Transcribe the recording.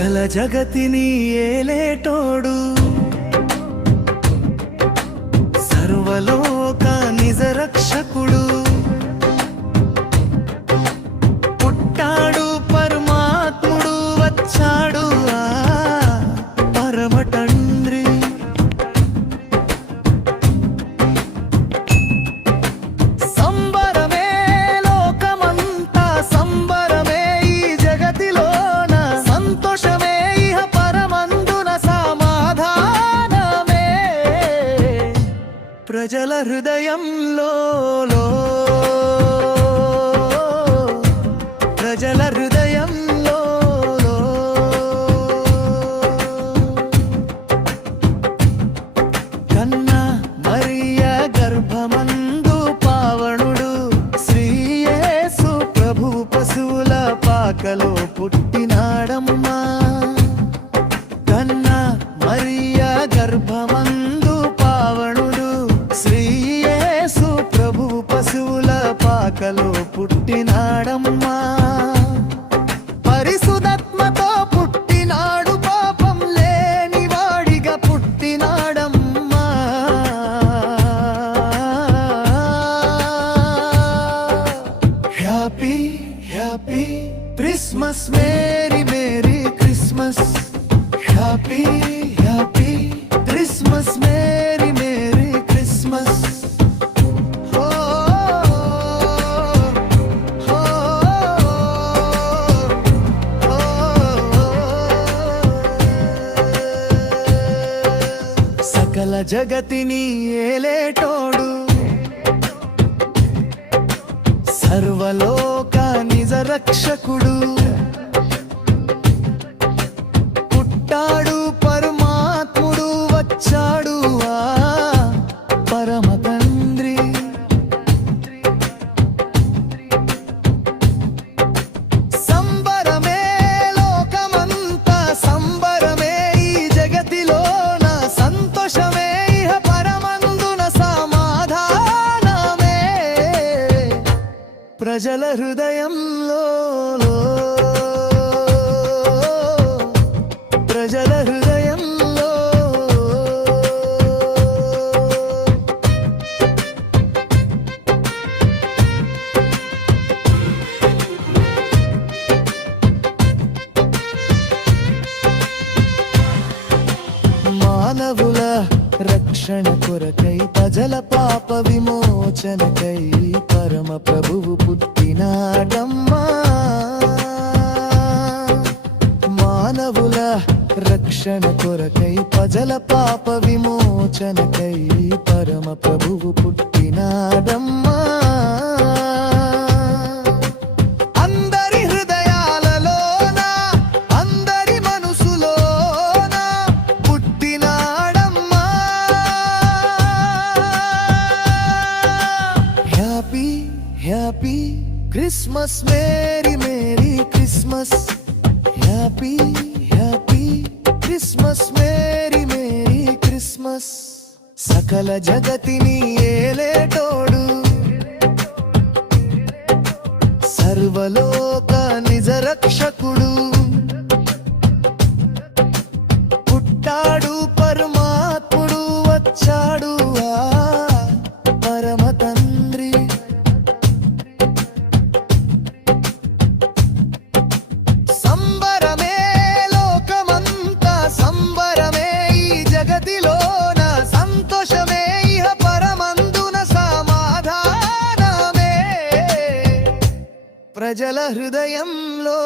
సకల జగతిని ఏలేటోడు సర్వలోక నిజ రక్షకుడు పుట్టాడు పరమాత్ముడు వచ్చాడు పరమ తండ్రి సంబరమే లోకమంతా సంబరమే ఈ జగతిలోన సంతోషమే ఇహ పరమందున సమాధానమే ప్రజల హృదయంలో ప్రజల హృదయంలో కన్నా మరియ గర్భమందు పావనుడు శ్రీ యేసు ప్రభు పశువుల పాకలో పుట్టినాడమ్మా కన్నా మరియ గర్భమందు పావనుడు శ్రీ యేసు ప్రభు పశువుల పాకలో పుట్టినాడమ్మా పరిశుద్ధాత్మతో పుట్టినాడు పాపం లేని వాడిగా పుట్టినాడమ్మా happy happy Christmas merry merry Christmas happy happy Christmas merry merry Christmas సకల జగతిని ఏలేటోడు సర్వలోక నిజ రక్షకుడు పుట్టాడు పరమాత్ముడు వచ్చాడు పరమ తండ్రి సంబరమే లోకమంతా సంబరమే ఈ జగతిలోన సంతోషమే ఇహ పరమందున సమాధానమే ప్రజల హృదయంలో ప్రజల హృదయంలో మానవుల రక్షణ కొరకై ప్రజల పాప విమోచనకై పరమ ప్రభువు పుట్టినాడమ్మా మానవుల రక్షణ కొరకై ప్రజల పాప విమోచనకై పరమ ప్రభువు పుట్టినాడమ్మా అందరి హృదయాలలోన అందరి మనసులోన పుట్టినాడమ్మా happy happy Christmas merry merry Christmas happy happy Christmas merry merry Christmas సకల జగతిని ఏలేటోడు సర్వలోక నిజ రక్షకుడు పుట్టాడు పరమాత్ముడు వచ్చాడు పరమ తండ్రి సంబరమే లోకమంతా సంబరమే ఈ జగతిలోన సంతోషమే ఇహ పరమందున సమాధానమే ప్రజల హృదయంలో